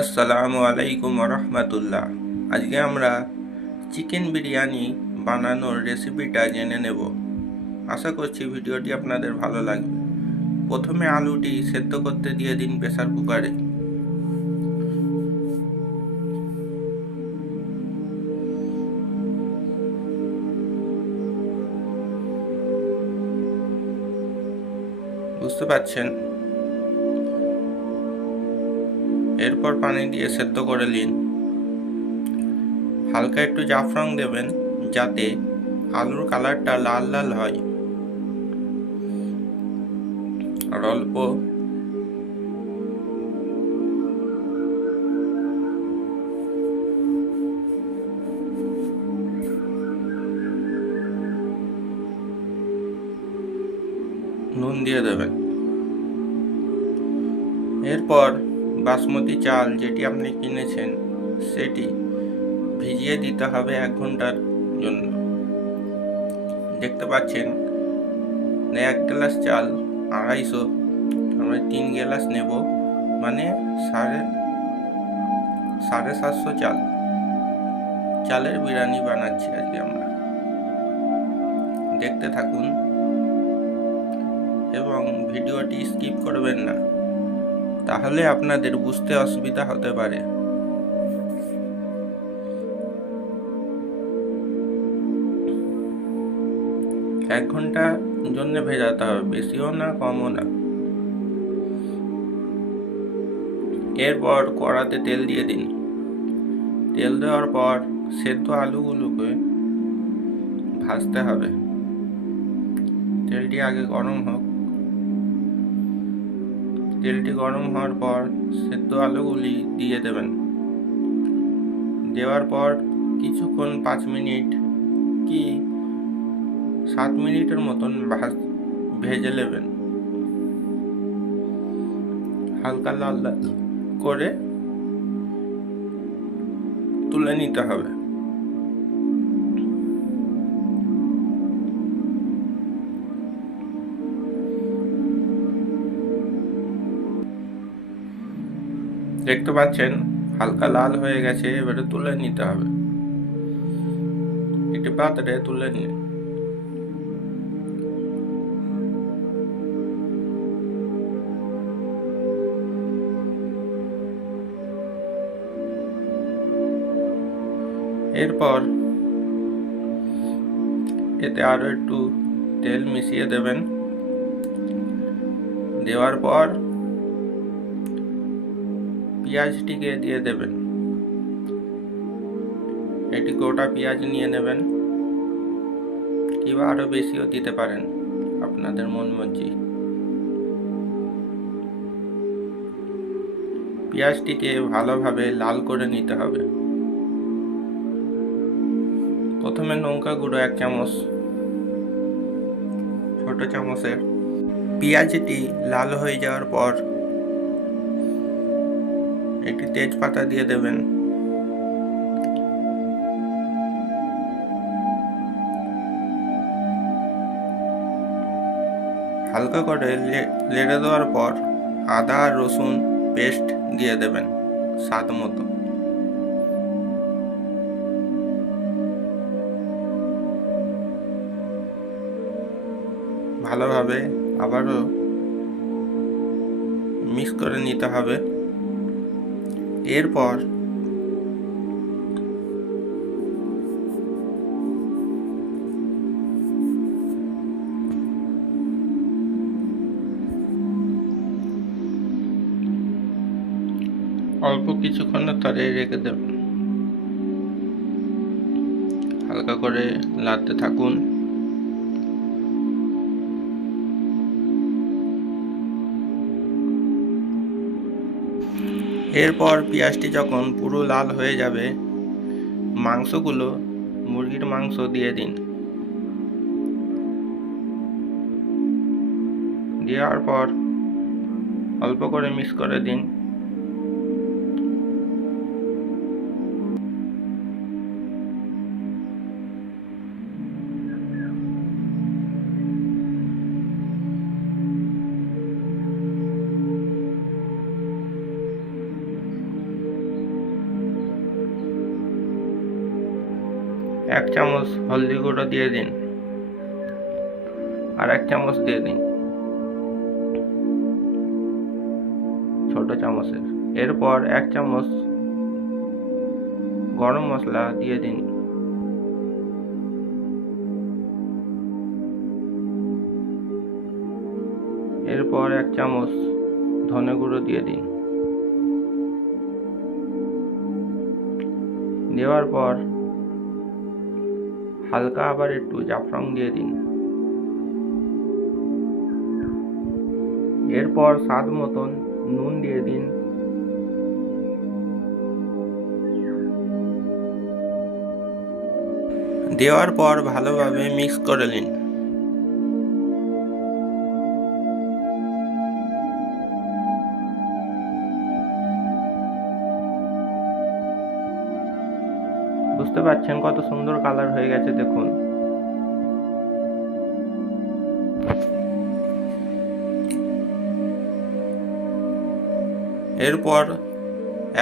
আসসালামু আলাইকুম রহমতুল্লাহ আজকে আমরা চিকেন বিরিয়ানি বানানোর রেসিপিটা জেনে নেব। আশা করছি ভিডিওটি আপনাদের ভালো লাগবে। প্রথমে আলুটি সেদ্ধ করতে দিয়ে দিন প্রেসার কুকারে। বুঝতে পারছেন? এরপর পানি দিয়ে সেদ্ধ করে নিন। হালকা একটু জাফরং দেবেন যাতে আলুর কালারটা লাল লাল হয়। আর অল্প নুন দিয়ে দেবেন। এরপর বাসমতি চাল যেটি আপনি কিনেছেন, সেটি ভিজিয়ে দিতে হবে এক ঘণ্টার জন্য। দেখতে পাচ্ছেন, এক গ্লাস চাল আড়াইশো, আমরা তিন গ্লাস নেব মানে সাড়ে সাড়ে সাতশো চাল। চালের বিরিয়ানি বানাচ্ছি আজকে আমরা। দেখতে থাকুন। এবং ভিডিওটি স্কিপ করবেন না। তাহলে আপনাদের বুঝতে অসুবিধা হতে পারে। এক ঘণ্টা জন্য ভেজাতে হবে, বেশিও না, কমও না। এরপর কড়াতে তেল দিয়ে দিন। তেল দেওয়ার পর সেদ্ধ আলুগুলোকে ভাজতে হবে। তেলটি আগে গরম হোক তেলটি গরম হওয়ার পর সেদ্ধ আলুগুলি দিয়ে দেবেন। দেওয়ার পর কিছুক্ষণ পাঁচ মিনিট কি সাত মিনিটের মতন ভাজ নেবেন। হালকা লাল করে তুলে নিতে হবে। দেখতে পাচ্ছেন, হালকা লাল হয়ে গেছে, এবারে তুলে নিতে হবে। একটি পাত্রে তুলে নিয়ে। এরপর এতে আরও একটু তেল মিশিয়ে দেবেন। দেওয়ার পর পেঁয়াজটিকে দিয়ে দেবেন। একটি গোটা পেঁয়াজ নিয়ে নেবেন। কিংবা আরও বেশিও দিতে পারেন আপনাদের মন মর্জি। পেঁয়াজটিকে ভালোভাবে লাল করে নিতে হবে। প্রথমে লঙ্কা গুঁড়ো এক চামচ, ছোট চামচের। পেঁয়াজটি লাল হয়ে যাওয়ার পর একটি তেজপাতা দিয়ে দেবেন। হালকা করে লেড়ে দেওয়ার পর আদা আর রসুন পেস্ট দিয়ে দেবেন স্বাদ মতো। ভালোভাবে আবারও মিক্স করে নিতে হবে। এরপর অল্প কিছুক্ষণের তরে রেখে দেবেন হালকা করে লাড়তে থাকুন। এরপর পেঁয়াজটি যখন পুরো লাল হয়ে যাবে, মাংসগুলো মুরগির মাংস দিয়ে দিন। দেওয়ার পর অল্প করে মিক্স করে দিন। এক চামচ হলদি গুঁড়ো দিয়ে দিন। আর এক চামচ দিয়ে দিন। ছোট চামচের। এরপর এক চামচ গরম মশলা দিয়ে দিন। এরপর এক চামচ ধনে গুঁড়ো দিয়ে দিন। দেওয়ার পর হালকা আবার একটু জাফরং দিয়ে দিন। এরপর স্বাদ মতন নুন দিয়ে দিন। দেওয়ার পর ভালোভাবে মিক্স করে নিন। পারছেন কত সুন্দর কালার হয়ে গেছে, দেখুন। এরপর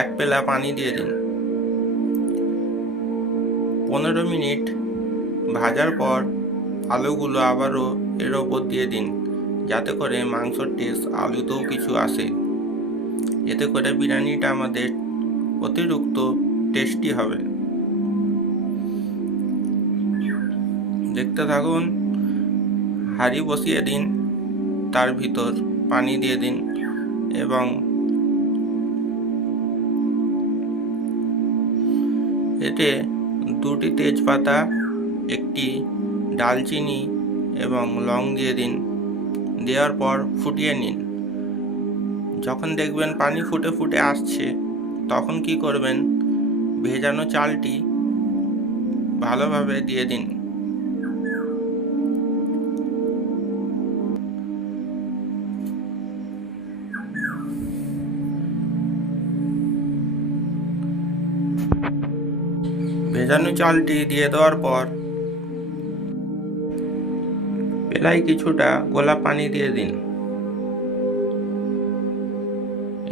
এক পেলা পানি দিয়ে দিন। পনেরো মিনিট ভাজার পর আলুগুলো আবারও এর ওপর দিয়ে দিন, যাতে করে মাংসর টেস্ট আলুতেও কিছু আসে। এতে করে বিরিয়ানিটা আমাদের অতিরিক্ত টেস্টি হবে। দেখতে থাকুন। হাঁড়ি বসিয়ে দিন, তার ভিতর পানি দিয়ে দিন এবং এতে দুটি তেজপাতা, একটি ডালচিনি এবং লং দিয়ে দিন। দেওয়ার পর ফুটিয়ে নিন। যখন দেখবেন পানি ফুটে ফুটে আসছে, তখন কি করবেন? ভেজানো চালটি ভালোভাবে দিয়ে দিন। ভেজানো চালটি দিয়ে দেওয়ার পর পেলাই কিছুটা গোলাপ পানি দিয়ে দিন।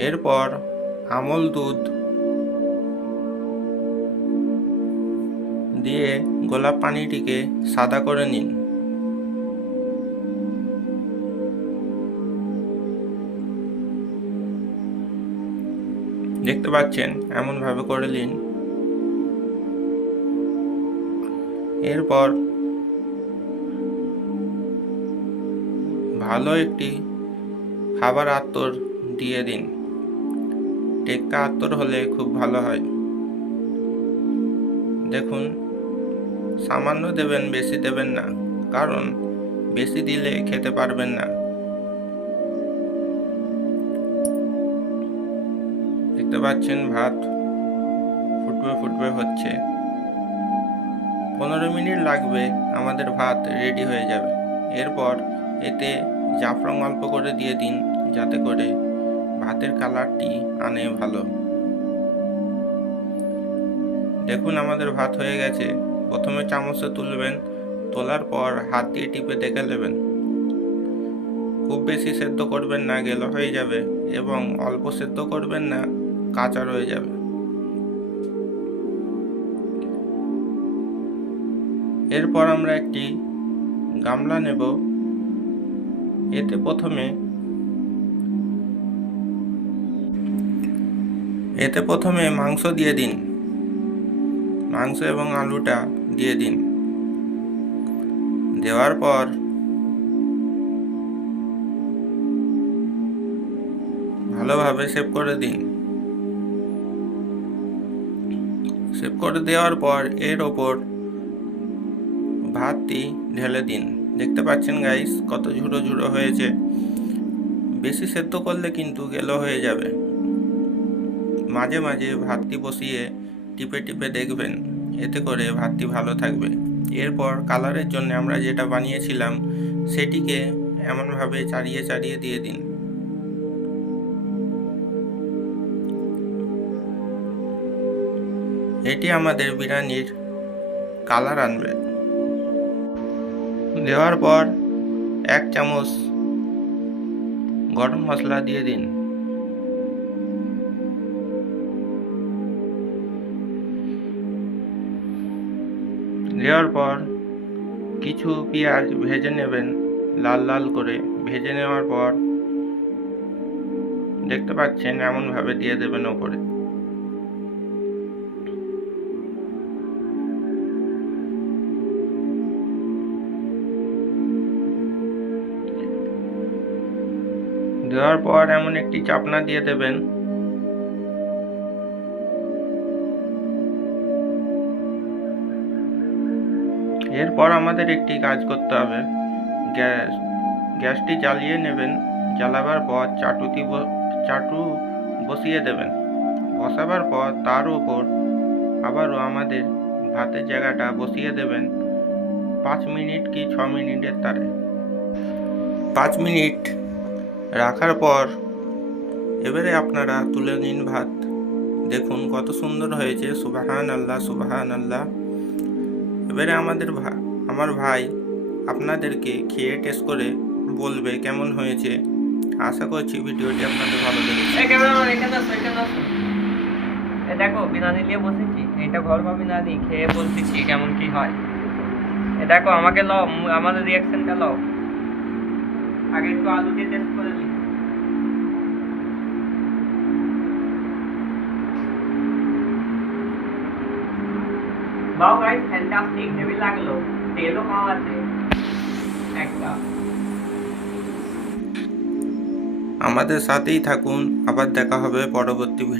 এরপর আমল দুধ দিয়ে গোলাপ পানিটিকে সাদা করে নিন। দেখতে পাচ্ছেন, এমনভাবে করে নিন। এরপর ভালো একটি খাবার আত্তর দিয়ে দিন। টেক্কা আত্তর হলে খুব ভালো হয়। দেখুন, সামান্য দেবেন, বেশি দেবেন না, কারণ বেশি দিলে খেতে পারবেন না। দেখতে পাচ্ছেন, ভাত ফুটবে ফুটবে হচ্ছে। পনেরো মিনিট লাগবে, আমাদের ভাত রেডি হয়ে যাবে। এরপর এতে জাফরং অল্প করে দিয়ে দিন, যাতে করে ভাতের কালারটি আনে ভালো। দেখুন আমাদের ভাত হয়ে গেছে। প্রথমে চামচে তুলবেন, তোলার পর হাত দিয়ে টিপে দেখে নেবেন। খুব বেশি সেদ্ধ করবেন না, গেলো হয়ে যাবে এবং অল্প সেদ্ধ করবেন না, কাঁচা রয়ে যাবে। এরপর আমরা একটি গামলা নেব। এতে প্রথমে এতে প্রথমে মাংস দিয়ে দিন। মাংস এবং আলুটা দিয়ে দিন। দেওয়ার পর ভালোভাবে সেভ করে দিন। সেভ করে দেওয়ার পর এর ওপর ভাতটি ঢেলে দিন। দেখতে পাচ্ছেন গাইস কত ঝুড়ো ঝুড়ো হয়েছে। বেশি সেদ্ধ করলে কিন্তু গেলো হয়ে যাবে। মাঝে মাঝে ভাতটি বসিয়ে টিপে টিপে দেখবেন, এতে করে ভাতটি ভালো থাকবে। এরপর কালারের জন্য আমরা যেটা বানিয়েছিলাম, সেটিকে এমনভাবে চারিয়ে চারিয়ে দিয়ে দিন। এটি আমাদের বিরিয়ানির কালার আনবে। দেওয়ার পর এক চামচ গরম মশলা দিয়ে দিন। দেওয়ার পর কিছু পেঁয়াজ ভেজে নেবেন লাল লাল করে। ভেজে নেওয়ার পর দেখতে পাচ্ছেন এমনভাবে দিয়ে দেবেন ওপরে। দেওয়ার পর এমন একটি চাপনা দিয়ে দেবেন। এরপর আমাদের একটি কাজ করতে হবে। গ্যাস, গ্যাসটি জ্বালিয়ে নেবেন। জ্বালাবার পর চাটুতি চাটু বসিয়ে দেবেন। বসাবার পর তার উপর আবারও আমাদের ভাতের জায়গাটা বসিয়ে দেবেন পাঁচ মিনিট কি ছ মিনিটের তারে। পাঁচ মিনিট রাখার পর এবারে আপনারা তুলে নিন ভাত। দেখুন কত সুন্দর হয়েছে। সুবাহান আল্লাহ সুবাহান আল্লাহ এবারে আমাদের আমার ভাই আপনাদেরকে খেয়ে টেস্ট করে বলবে কেমন হয়েছে। আশা করছি ভিডিওটি আপনাদের ভালো লেগেছে। দেখো বিরিয়ানি নিয়ে বসেছি। এটা ঘর বা বিরিয়ানি খেয়ে বলতেছি কেমন কি হয়। দেখো, আমাকে লও আমাদের রিয়াকশনটা লও। আগে একটু আলু দিয়ে টেস্ট করে নিই। বাউ গাইস ফ্যান্টাস্টিক হেভি লাগল। তেলও কম আছে একটা। আমাদের সাথেই থাকুন, আবার দেখা হবে পরবর্তী ভিডিও